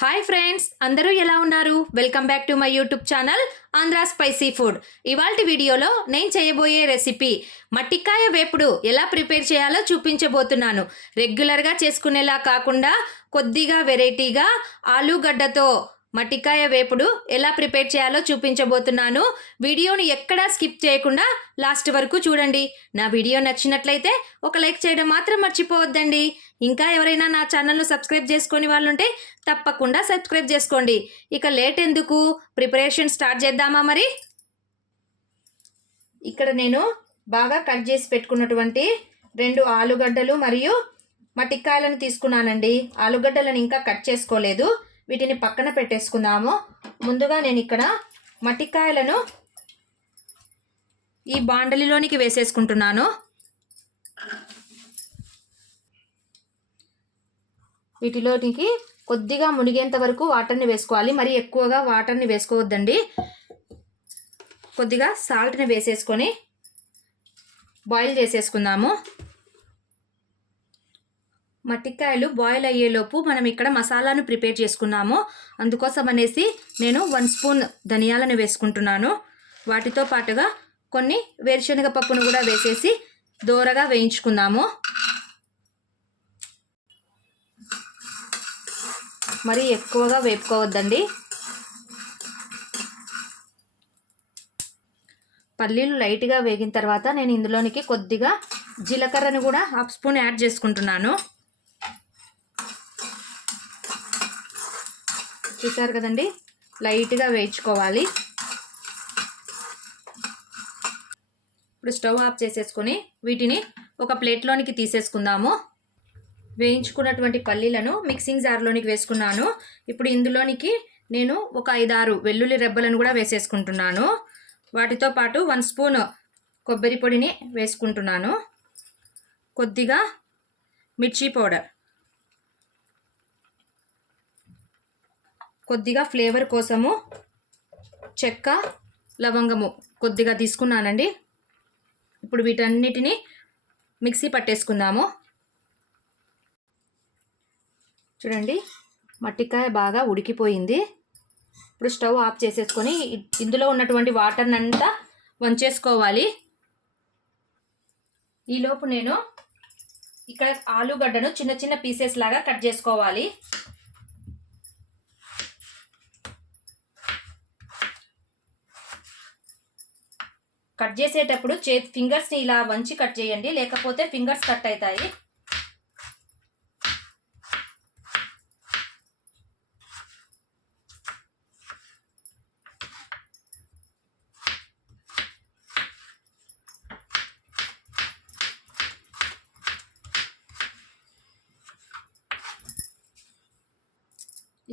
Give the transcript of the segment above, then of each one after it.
Hi friends, అందరూ ఎలా ఉన్నారు? Welcome back to my YouTube channel Andhra spicy food. ఇవాల్టి వీడియోలో నేను చేయబోయే రెసిపీ మట్టికాయ వేపుడు ఎలా ప్రిపేర్ చేయాలో చూపించబోతున్నాను. రెగ్యులర్గా చేసుకునేలా కాకుండా కొద్దిగా వెరైటీగా ఆలుగడ్డతో మట్టికాయ వేపుడు ఎలా ప్రిపేర్ చేయాలో చూపించబోతున్నాను. వీడియోని ఎక్కడా స్కిప్ చేయకుండా లాస్ట్ వరకు చూడండి. నా వీడియో నచ్చినట్లయితే ఒక లైక్ చేయడం మాత్రం మర్చిపోవద్దండి. ఇంకా ఎవరైనా నా ఛానల్ను సబ్స్క్రైబ్ చేసుకొని వాళ్ళు ఉంటే తప్పకుండా సబ్స్క్రైబ్ చేసుకోండి. ఇక లేట్ ఎందుకు, ప్రిపరేషన్ స్టార్ట్ చేద్దామా మరి. ఇక్కడ నేను బాగా కట్ చేసి పెట్టుకున్నటువంటి 2 ఆలుగడ్డలు మరియు మట్టికాయలను తీసుకున్నానండి. ఆలుగడ్డలను ఇంకా కట్ చేసుకోలేదు, వీటిని పక్కన పెట్టేసుకుందాము. ముందుగా నేను ఇక్కడ మట్టికాయలను ఈ బాండలిలోనికి వేసేసుకుంటున్నాను. వీటిలోనికి కొద్దిగా మునిగేంత వరకు వాటర్ని వేసుకోవాలి. మరి ఎక్కువగా వాటర్ని వేసుకోవద్దండి. కొద్దిగా సాల్ట్ని వేసేసుకొని బాయిల్ చేసేసుకుందాము. మట్టికాయలు బాయిల్ అయ్యేలోపు మనం ఇక్కడ మసాలాను ప్రిపేర్ చేసుకున్నాము. అందుకోసం అనేసి నేను 1 స్పూన్ ధనియాలను వేసుకుంటున్నాను. వాటితో పాటుగా కొన్ని వేరుశనగ పప్పును కూడా వేసేసి దోరగా వేయించుకుందాము. మరి ఎక్కువగా వేపుకోవద్దండి. పల్లీలు లైట్గా వేగిన తర్వాత నేను ఇందులోనికి కొద్దిగా జీలకర్రను కూడా 1/2 స్పూన్ యాడ్ చేసుకుంటున్నాను. చూసారు కదండి, లైట్గా వేయించుకోవాలి. ఇప్పుడు స్టవ్ ఆఫ్ చేసేసుకొని వీటిని ఒక ప్లేట్లోనికి తీసేసుకుందాము. వేయించుకున్నటువంటి పల్లీలను మిక్సింగ్ జార్లోనికి వేసుకున్నాను. ఇప్పుడు ఇందులోనికి నేను ఒక 5-6 వెల్లుల్లి రెబ్బలను కూడా వేసేసుకుంటున్నాను. వాటితో పాటు 1 స్పూన్ కొబ్బరి పొడిని వేసుకుంటున్నాను. కొద్దిగా మిర్చి పౌడర్, కొద్దిగా ఫ్లేవర్ కోసము చెక్క లవంగము కొద్దిగా తీసుకున్నానండి. ఇప్పుడు వీటన్నిటిని మిక్సీ పట్టేసుకుందాము. చూడండి, మట్టికాయ బాగా ఉడికిపోయింది. ఇప్పుడు స్టవ్ ఆఫ్ చేసేసుకొని ఇందులో ఉన్నటువంటి వాటర్ని అంతా వంచేసుకోవాలి. ఈలోపు నేను ఇక్కడ ఆలుగడ్డను చిన్న చిన్న పీసెస్ లాగా కట్ చేసుకోవాలి. కట్ చేసేటప్పుడు ఫింగర్స్ని ఇలా వంచి కట్ చేయండి, లేకపోతే ఫింగర్స్ కట్ అవుతాయి.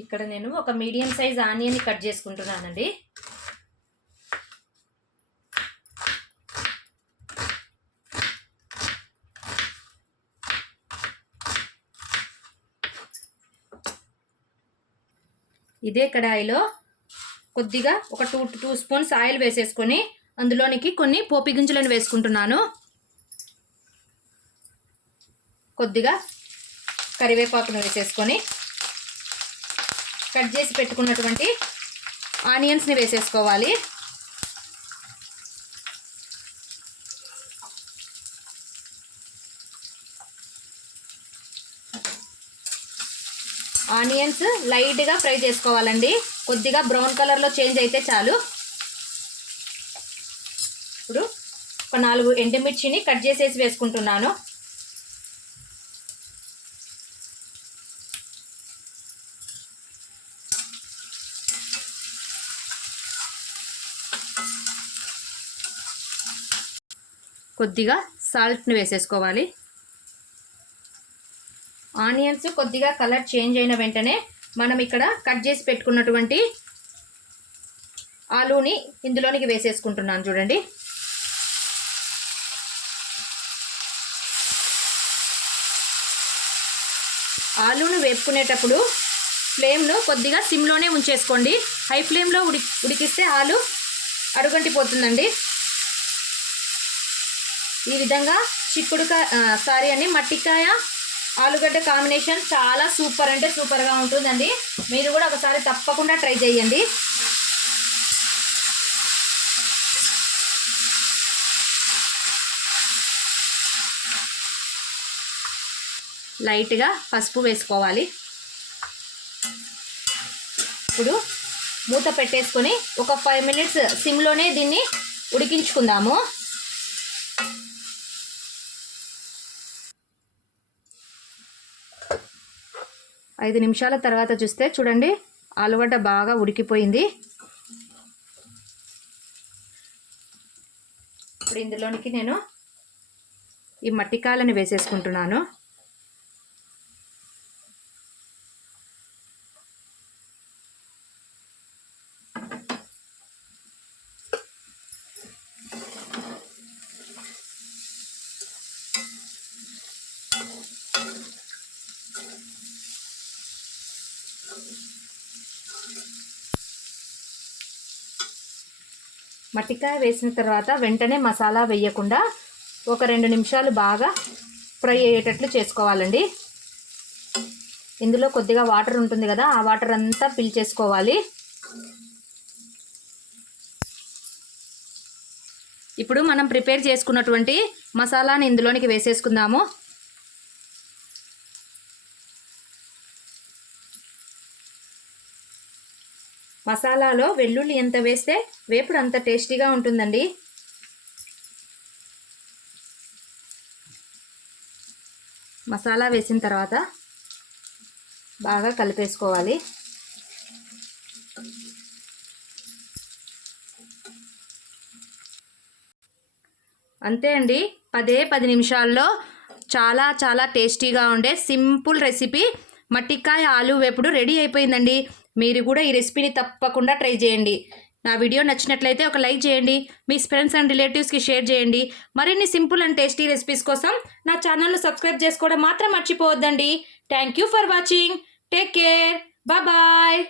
ఇక్కడ నేను ఒక మీడియం సైజ్ ఆనియన్ని కట్ చేసుకుంటున్నానండి. ఇదే కడాయిలో కొద్దిగా ఒక 2 స్పూన్స్ ఆయిల్ వేసేసుకొని అందులోనికి కొన్ని పోపు గింజలను వేసుకుంటున్నాను. కొద్దిగా కరివేపాకును వేసేసుకొని కట్ చేసి పెట్టుకున్నటువంటి ఆనియన్స్ని వేసేసుకోవాలి. ఆనియన్స్ లైట్గా ఫ్రై చేసుకోవాలండి. కొద్దిగా బ్రౌన్ కలర్లో చేంజ్ అయితే చాలు. ఇప్పుడు ఒక 4 ఎండుమిర్చిని కట్ చేసేసి వేసుకుంటున్నాను. కొద్దిగా సాల్ట్ని వేసేసుకోవాలి. ఆనియన్స్ కొద్దిగా కలర్ చేంజ్ అయిన వెంటనే మనం ఇక్కడ కట్ చేసి పెట్టుకున్నటువంటి ఆలూని ఇందులోనికి వేసేసుకుంటున్నాను. చూడండి, ఆలూను వేపుకునేటప్పుడు ఫ్లేమ్ను కొద్దిగా సిమ్లోనే ఉంచేసుకోండి. హై ఫ్లేమ్లో ఉడికిస్తే ఆలు అడుగంటిపోతుందండి. ఈ విధంగా మట్టికాయ ఆలుగడ్డ కాంబినేషన్ చాలా సూపర్ అంటే సూపర్గా ఉంటుందండి. మీరు కూడా ఒకసారి తప్పకుండా ట్రై చేయండి. లైట్గా పసుపు వేసుకోవాలి. ఇప్పుడు మూత పెట్టేసుకొని ఒక 5 మినిట్స్ సిమ్లోనే దీన్ని ఉడికించుకుందాము. ఐదు నిమిషాల తర్వాత చూస్తే చూడండి ఆలుగడ్డ బాగా ఉడికిపోయింది. ఇప్పుడు ఇందులోనికి నేను ఈ మట్టికాయలను వేసేసుకుంటున్నాను. మట్టికాయ వేసిన తర్వాత వెంటనే మసాలా వేయకుండా ఒక 2 నిమిషాలు బాగా ఫ్రై అయ్యేటట్లు చేసుకోవాలండి. ఇందులో కొద్దిగా వాటర్ ఉంటుంది కదా, ఆ వాటర్ అంతా పీల్చేసుకోవాలి. ఇప్పుడు మనం ప్రిపేర్ చేసుకున్నటువంటి మసాలాని ఇందులోనికి వేసేసుకుందాము. మసాలాలో వెల్లుల్లి ఎంత వేస్తే వేపుడు అంత టేస్టీగా ఉంటుందండి. మసాలా వేసిన తర్వాత బాగా కలిపేసుకోవాలి. అంతే అండి, 10 నిమిషాల్లో చాలా టేస్టీగా ఉండే సింపుల్ రెసిపీ మట్టికాయ ఆలు వేపుడు రెడీ అయిపోయిందండి. మీరు కూడా ఈ రెసిపీని తప్పకుండా ట్రై చేయండి. నా వీడియో నచ్చినట్లయితే ఒక లైక్ చేయండి. మీ ఫ్రెండ్స్ అండ్ రిలేటివ్స్కి షేర్ చేయండి. మరిన్ని సింపుల్ అండ్ టేస్టీ రెసిపీస్ కోసం నా ఛానల్ను సబ్స్క్రైబ్ చేసుకోవడం మాత్రం మర్చిపోవద్దండి. Thank you for watching. Take care. Bye.